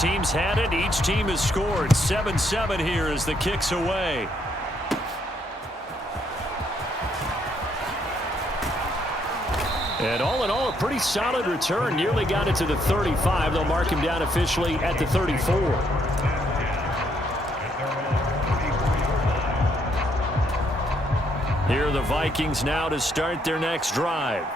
team's had it. Each team has scored. 7-7 here as the kick's away. And all in all, a pretty solid return. Nearly got it to the 35. They'll mark him down officially at the 34. Here are the Vikings now to start their next drive.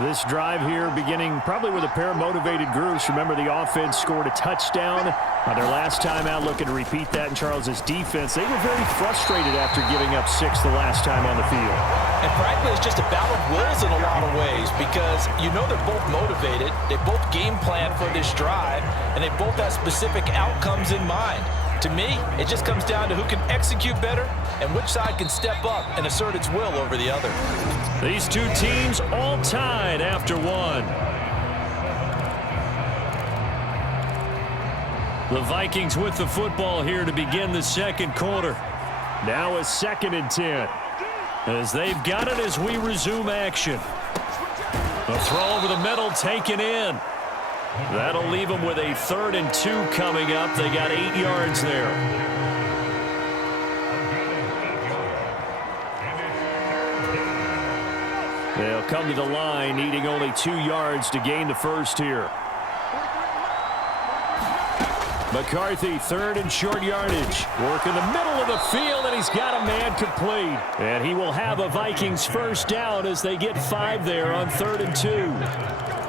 This drive here beginning probably with a pair of motivated groups. Remember, the offense scored a touchdown on their last time out. Looking to repeat that in Charles's defense. They were very frustrated after giving up 6 the last time on the field. And frankly, it's just a battle of wills in a lot of ways because you know they're both motivated. They both game plan for this drive, and they both have specific outcomes in mind. To me, it just comes down to who can execute better and which side can step up and assert its will over the other. These two teams all tied after one. The Vikings with the football here to begin the second quarter. Now a 2nd and 10. As they've got it as we resume action. A throw over the middle taken in. That'll leave them with a 3rd and 2 coming up. They got 8 yards there. They'll come to the line, needing only 2 yards to gain the first here. McCarthy, 3rd and short yardage. Work in the middle of the field, and he's got a man complete. And he will have a Vikings first down as they get 5 there on 3rd and 2.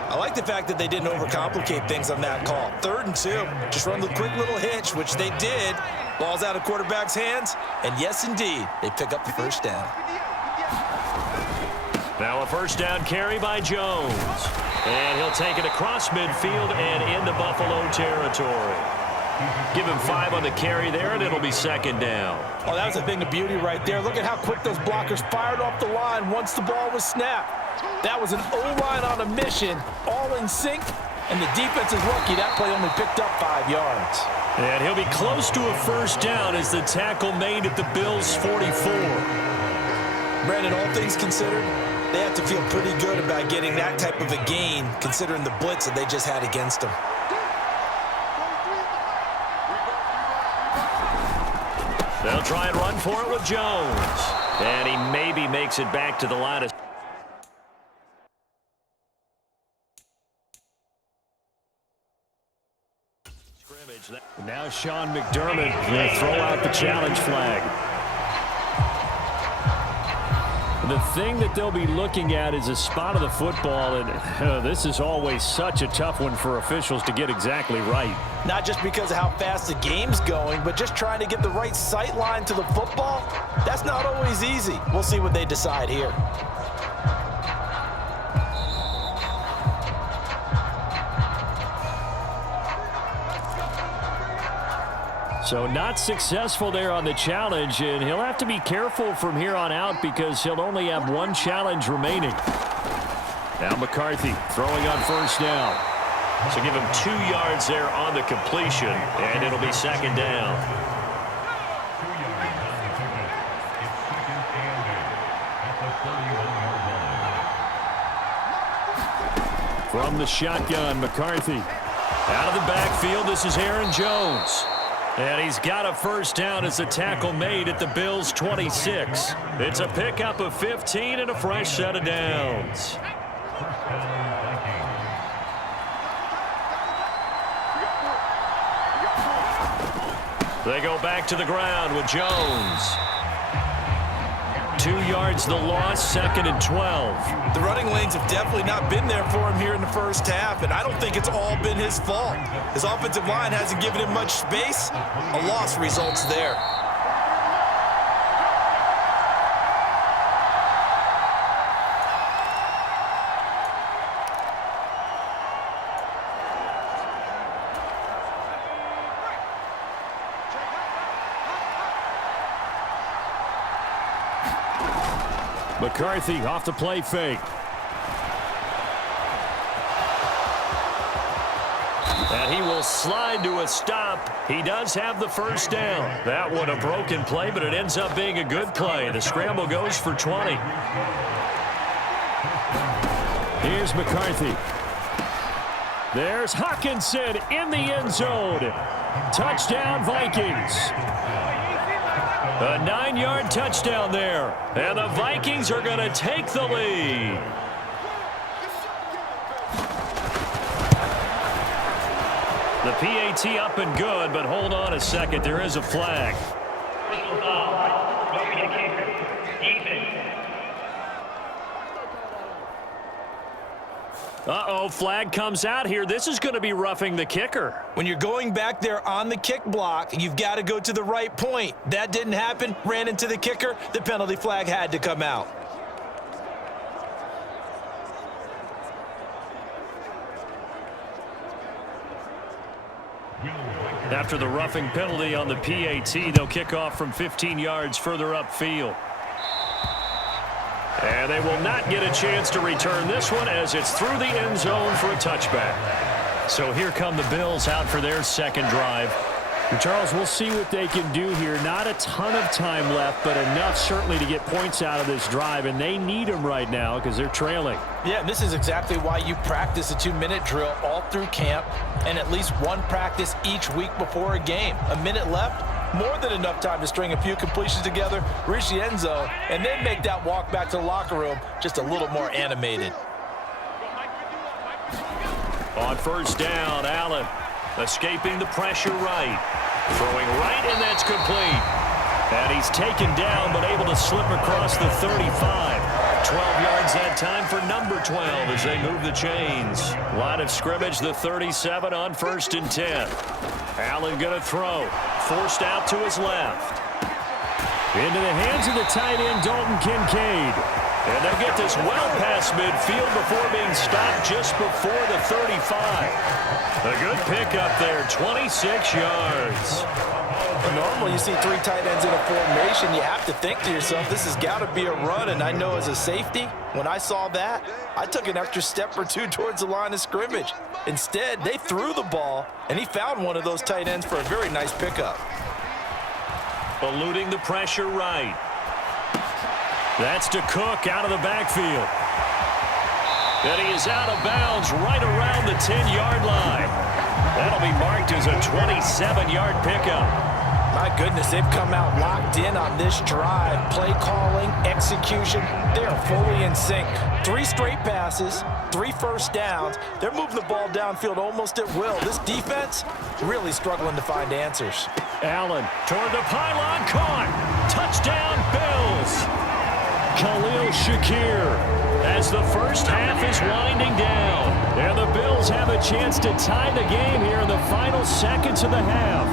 I like the fact that they didn't overcomplicate things on that call. 3rd and 2, just run the quick little hitch, which they did. Ball's out of quarterback's hands, and yes, indeed, they pick up the first down. Now a first down carry by Jones. And he'll take it across midfield and into Buffalo territory. Give him 5 on the carry there, and it'll be 2nd down. Oh, that was a thing of beauty right there. Look at how quick those blockers fired off the line once the ball was snapped. That was an O-line on a mission, all in sync, and the defense is lucky that play only picked up 5 yards. And he'll be close to a first down as the tackle made at the Bills' 44. Brandon, all things considered, they have to feel pretty good about getting that type of a gain, considering the blitz that they just had against them. They'll try and run for it with Jones. And he maybe makes it back to the line of scrimmage. Now Sean McDermott will throw out the challenge flag. The thing that they'll be looking at is a spot of the football, and this is always such a tough one for officials to get exactly right. Not just because of how fast the game's going, but just trying to get the right sight line to the football. That's not always easy. We'll see what they decide here. So not successful there on the challenge, and he'll have to be careful from here on out because he'll only have 1 challenge remaining. Now McCarthy throwing on first down. So give him 2 yards there on the completion, and it'll be 2nd down. From the shotgun, McCarthy. Out of the backfield, this is Aaron Jones. And he's got a first down as the tackle made at the Bills' 26. It's a pickup of 15 and a fresh set of downs. They go back to the ground with Jones. 2 yards the loss, 2nd and 12. The running lanes have definitely not been there for him here in the first half, and I don't think it's all been his fault. His offensive line hasn't given him much space. A loss results there. McCarthy off the play fake. And he will slide to a stop. He does have the first down. That one a broken play, but it ends up being a good play. The scramble goes for 20. Here's McCarthy. There's Hawkinson in the end zone. Touchdown, Vikings. A 9-yard touchdown there. And the Vikings are going to take the lead. The PAT up and good, but hold on a second. There is a flag. Uh-oh, flag comes out here. This is going to be roughing the kicker. When you're going back there on the kick block, you've got to go to the right point. That didn't happen. Ran into the kicker. The penalty flag had to come out. After the roughing penalty on the PAT, they'll kick off from 15 yards further upfield. And they will not get a chance to return this one as it's through the end zone for a touchback. So here come the Bills out for their second drive. And Charles, we'll see what they can do here. Not a ton of time left, but enough certainly to get points out of this drive, and they need them right now because they're trailing. Yeah, and this is exactly why you practice a 2-minute drill all through camp and at least one practice each week before a game. A minute left, more than enough time to string a few completions together, reach the end zone, and then make that walk back to the locker room just a little more animated. On first down, Allen escaping the pressure right. Throwing right, and that's complete. And he's taken down, but able to slip across the 35. 12 yards that time for number 12 as they move the chains. Line of scrimmage, the 37 on 1st and 10. Allen going to throw. Forced out to his left. Into the hands of the tight end, Dalton Kincaid. And they'll get this well past midfield before being stopped just before the 35. A good pickup there, 26 yards. Normally you see 3 tight ends in a formation. You have to think to yourself, this has got to be a run. And I know as a safety, when I saw that, I took an extra step or 2 towards the line of scrimmage. Instead, they threw the ball, and he found one of those tight ends for a very nice pickup. Eluding the pressure right. That's to Cook out of the backfield. And he is out of bounds right around the 10-yard line. That'll be marked as a 27-yard pickup. My goodness, they've come out locked in on this drive. Play calling, execution, they are fully in sync. 3 straight passes, 3 first downs. They're moving the ball downfield almost at will. This defense really struggling to find answers. Allen toward the pylon, caught. Touchdown, Bills. Khalil Shakir as the first half is winding down. And the Bills have a chance to tie the game here in the final seconds of the half.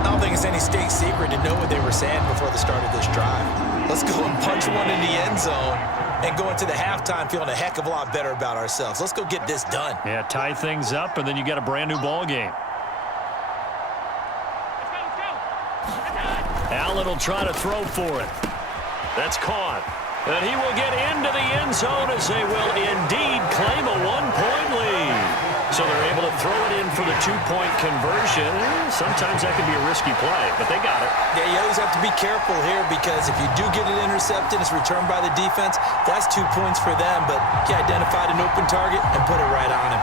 I don't think it's any state secret to know what they were saying before the start of this drive. Let's go and punch one in the end zone and go into the halftime feeling a heck of a lot better about ourselves. Let's go get this done. Yeah, tie things up, and then you get a brand new ball game. Allen will try to throw for it. That's caught. And he will get into the end zone as they will indeed claim a 1-point lead. So they're able to throw it in for the 2-point conversion. Sometimes that can be a risky play, but they got it. Yeah, you always have to be careful here because if you do get it intercepted, it's returned by the defense. That's 2 points for them, but he identified an open target and put it right on him.